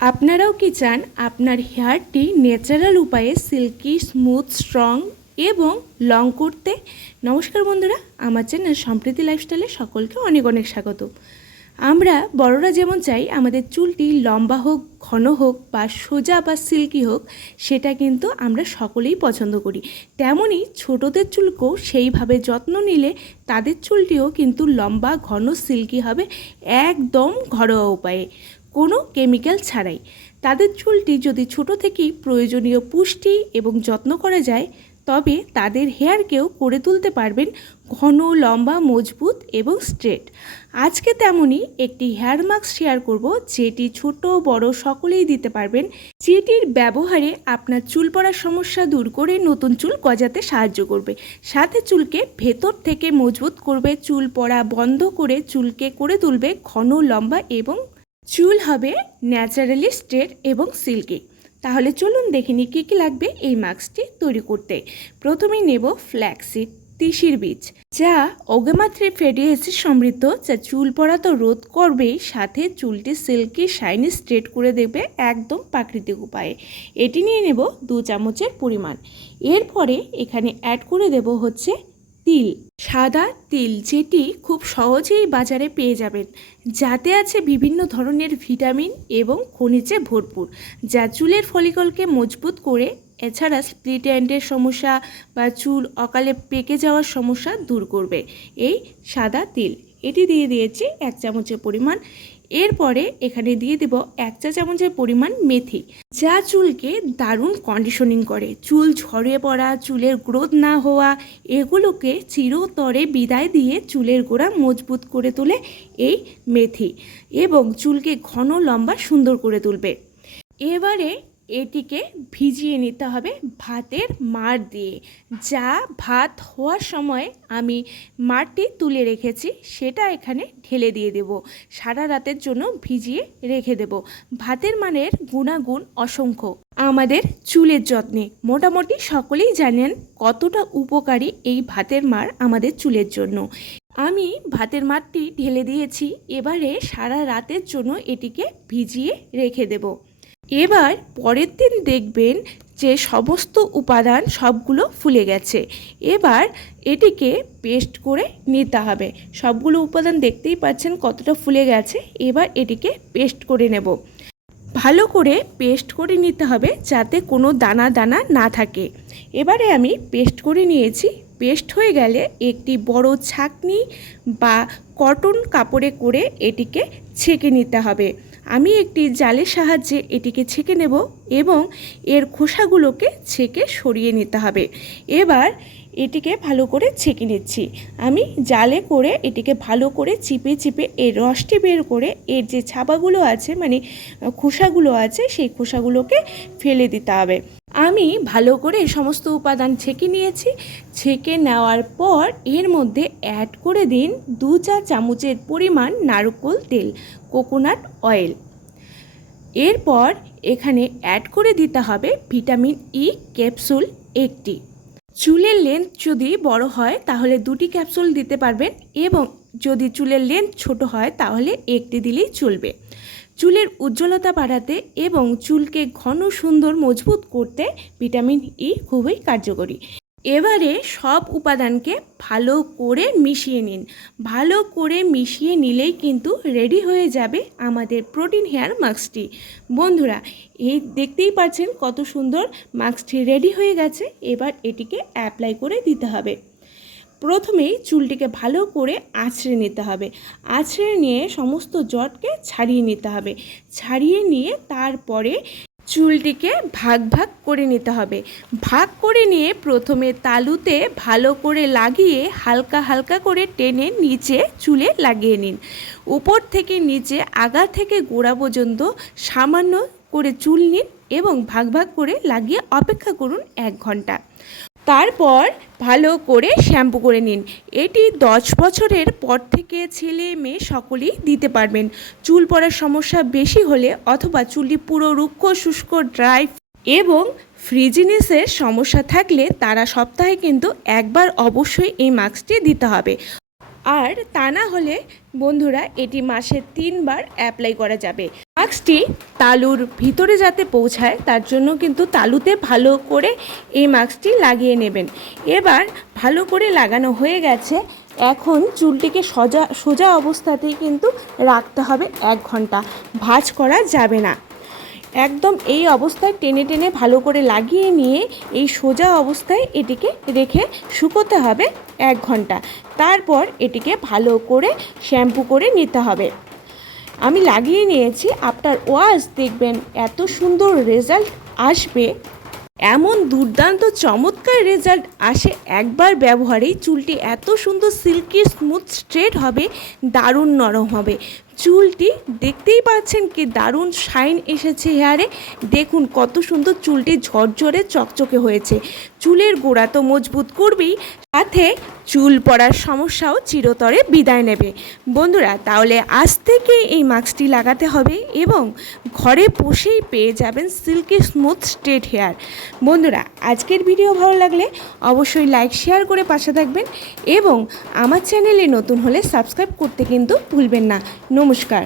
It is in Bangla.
আপনারাও কি চান আপনার হেয়ারটি ন্যাচারাল উপায়ে সিল্কি, স্মুথ, স্ট্রং এবং লং করতে? নমস্কার বন্ধুরা, আমার চ্যানেল সম্প্রীতি লাইফস্টাইলে সকলকে অনেক অনেক স্বাগত। আমরা বড়রা যেমন চাই, আমাদের চুলটি লম্বা হোক, ঘন হোক বা সোজা বা সিল্কি হোক, সেটা কিন্তু আমরা সকলেই পছন্দ করি। তেমনই ছোটদের চুলকেও সেইভাবে যত্ন নিলে তাদের চুলটিও কিন্তু লম্বা, ঘন, সিল্কি হবে একদম ঘরোয়া উপায়ে। কোনো কেমিক্যাল ছাড়াই। তাদের চুলটি যদি ছোট থেকেই প্রয়োজনীয় পুষ্টি এবং যত্ন করা যায়, তবে তাদের হেয়ারকেও করে তুলতে পারবেন ঘন, লম্বা, মজবুত এবং স্ট্রেট। আজকে তেমনই একটি হেয়ার মাস্ক শেয়ার করব, যেটি ছোট, বড় সকলেই দিতে পারবেন, যেটির ব্যবহারে আপনার চুল পড়ার সমস্যা দূর করে নতুন চুল গজাতে সাহায্য করবে। সাথে চুলকে ভেতর থেকে মজবুত করবে, চুল পড়া বন্ধ করে চুলকে করে তুলবে ঘন, লম্বা এবং চুল হবে ন্যাচারালি স্ট্রেট এবং সিল্কি। তাহলে চলুন দেখে নিই কী কী লাগবে এই মাস্কটি তৈরি করতে। প্রথমেই নেব ফ্ল্যাক্সিড তিসির বীজ, যা ওগেমাত্রে ফ্যাটি অ্যাসিড সমৃদ্ধ, যা চুল পড়া তো রোধ করবেই, সাথে চুলটি সিল্কি, শাইনি, স্ট্রেট করে দেবে একদম প্রাকৃতিক উপায়ে। এটি নিয়ে নেব দু চামচের পরিমাণ। এরপরে এখানে অ্যাড করে দেব হচ্ছে তিল, সাদা তিল যেটি খুব সহজেই বাজারে পেয়ে যাবেন। যাতে আছে বিভিন্ন ধরনের ভিটামিন এবং খনিজে ভরপুর, যা চুলের ফলিকলকে মজবুত করে, এছাড়া স্প্লিট এন্ডের সমস্যা বা চুল অকালে পেকে যাওয়ার সমস্যা দূর করবে। এই সাদা তিল, এটি দিয়ে দিয়েছি এক চামচের পরিমাণ এরপরে এখানে দিয়ে দেব এক চা চামচের পরিমাণ মেথি। যা চুলকে দারুণ কন্ডিশনিং করে। চুল ঝরে পড়া, চুলের গ্রোথ না হওয়া, এগুলোকে চিরতরে বিদায় দিয়ে চুলের গোড়া মজবুত করে তোলে এই মেথি এবং চুলকে ঘন লম্বা সুন্দর করে তুলবে। এবারে এটিকে ভিজিয়ে নিতে হবে ভাতের মার দিয়ে। যা ভাত হওয়ার সময় আমি মারটি তুলে রেখেছি, সেটা এখানে ঢেলে দিয়ে দেব। সারা রাতের জন্য ভিজিয়ে রেখে দেব। ভাতের মানের গুণাগুণ অসংখ্য। আমাদের চুলের যত্নে। মোটামুটি সকলেই জানেন কতটা উপকারী এই ভাতের মার আমাদের চুলের জন্য। আমি ভাতের মারটি ঢেলে দিয়েছি। এবারে সারা রাতের জন্য এটিকে ভিজিয়ে রেখে দেবো। এবার পরের দিন দেখবেন যে সমস্ত উপাদান সবগুলো ফুলে গেছে। এবার এটিকে পেস্ট করে নিতে হবে। সবগুলো উপাদান দেখতেই পাচ্ছেন কতটা ফুলে গেছে। এবার এটিকে পেস্ট করে নেব। ভালো করে পেস্ট করে নিতে হবে যাতে কোনো দানা দানা না থাকে। এবারে আমি পেস্ট করে নিয়েছি। পেস্ট হয়ে গেলে একটি বড় ছাকনি বা কটন কাপড়ে করে এটিকে ছেঁকে নিতে হবে। আমি একটি জালের সাহায্যে এটিকে ছেঁকে নেব এবং এর খোসাগুলোকে ছেঁকে সরিয়ে নিতে হবে। এবার এটিকে ভালো করে ছেঁকে নিচ্ছি। আমি জালে করে এটিকে ভালো করে চিপে চিপে এর রসটি বের করে এর যে ছাপাগুলো আছে মানে খোসাগুলো আছে, সেই খোসাগুলোকে ফেলে দিতে হবে। আমি ভালো করে সমস্ত উপাদান ছেঁকে নিয়েছি। ছেঁকে নেওয়ার পর এর মধ্যে অ্যাড করে দিন দু চা চামচের পরিমাণ নারকোল তেল কোকোনাট অয়েল এরপর এখানে অ্যাড করে দিতে হবে ভিটামিন ই ক্যাপসুল একটি। চুলের লেন্থ যদি বড় হয়, তাহলে দুটি ক্যাপসুল দিতে পারবেন এবং যদি চুলের লেন্থ ছোট হয়, তাহলে একটি দিলেই চলবে। চুলের উজ্জ্বলতা বাড়াতে এবং চুলকে ঘন সুন্দর মজবুত করতে ভিটামিন ই খুবই কার্যকরী। এবারে সব উপাদানকে ভালো করে মিশিয়ে নিন। ভালো করে মিশিয়ে নিলেই কিন্তু রেডি হয়ে যাবে আমাদের প্রোটিন হেয়ার মাস্কটি। বন্ধুরা, এই দেখতেই পাচ্ছেন কত সুন্দর মাস্কটি রেডি হয়ে গেছে। এবার এটিকে অ্যাপ্লাই করে দিতে হবে। প্রথমেই চুলটিকে ভালো করে আঁচড়ে নিতে হবে। আঁচড়ে নিয়ে সমস্ত জটকে ছাড়িয়ে নিতে হবে। ছাড়িয়ে নিয়ে তারপরে চুলটিকে ভাগ ভাগ করে নিতে হবে। ভাগ করে নিয়ে প্রথমে তালুতে ভালো করে লাগিয়ে হালকা হালকা করে টেনে নিচে চুলে লাগিয়ে নিন। উপর থেকে নিচে আগা থেকে গোড়া পর্যন্ত সামান্য করে চুল নিন এবং ভাগ ভাগ করে লাগিয়ে অপেক্ষা করুন এক ঘণ্টা। তারপর ভালো করে শ্যাম্পু করে নিন। এটি দশ বছরের পর থেকে ছেলে মেয়ে সকলেই দিতে পারবেন। চুল পড়ার সমস্যা বেশি হলে অথবা চুলটি পুরো রুক্ষ, শুষ্ক, ড্রাই এবং ফ্রিজিনেসের সমস্যা থাকলে তারা সপ্তাহে কিন্তু একবার অবশ্যই এই মাস্কটি দিতে হবে। আর তা না হলে, বন্ধুরা, এটি মাসে তিনবার অ্যাপ্লাই করা যাবে। মাস্কটি তালুর ভিতরে যাতে পৌঁছায়, তার জন্য কিন্তু তালুতে ভালো করে এই মাস্কটি লাগিয়ে নেবেন। এবার ভালো করে লাগানো হয়ে গেছে। এখন চুলটিকে সজা, সোজা অবস্থাতেই কিন্তু রাখতে হবে এক ঘণ্টা। ভাঁজ করা যাবে না। একদম এই অবস্থায় টেনে টেনে ভালো করে লাগিয়ে নিয়ে এই সোজা অবস্থায় এটিকে রেখে শুকোতে হবে এক ঘণ্টা। তারপর এটিকে ভালো করে শ্যাম্পু করে নিতে হবে। আমি লাগিয়ে নিয়েছি। আপনার ওয়াশ দেখবেন এত সুন্দর রেজাল্ট আসবে। এমন দুর্দান্ত চমৎকার রেজাল্ট আসে একবার ব্যবহারেই। চুলটি এত সুন্দর সিল্কি স্মুথ স্ট্রেট হবে, দারুণ নরম হবে। চুলটি দেখতেই পাচ্ছেন কি দারুণ শাইন এসেছে হেয়ারে দেখুন কত সুন্দর চুলটি ঝরঝরে চকচকে হয়েছে। চুলের গোড়া তো মজবুত করবেই, সাথে চুল পড়ার সমস্যাও চিরতরে বিদায় নেবে। বন্ধুরা, তাহলে আজ থেকে এই মাস্কটি লাগাতে হবে এবং ঘরে বসেই পেয়ে যাবেন সিল্কি স্মুথ স্ট্রেট হেয়ার। বন্ধুরা, আজকের ভিডিও ভালো লাগলে অবশ্যই লাইক, শেয়ার করে পাশে থাকবেন এবং আমার চ্যানেলে নতুন হলে সাবস্ক্রাইব করতে কিন্তু ভুলবেন না। নমস্কার।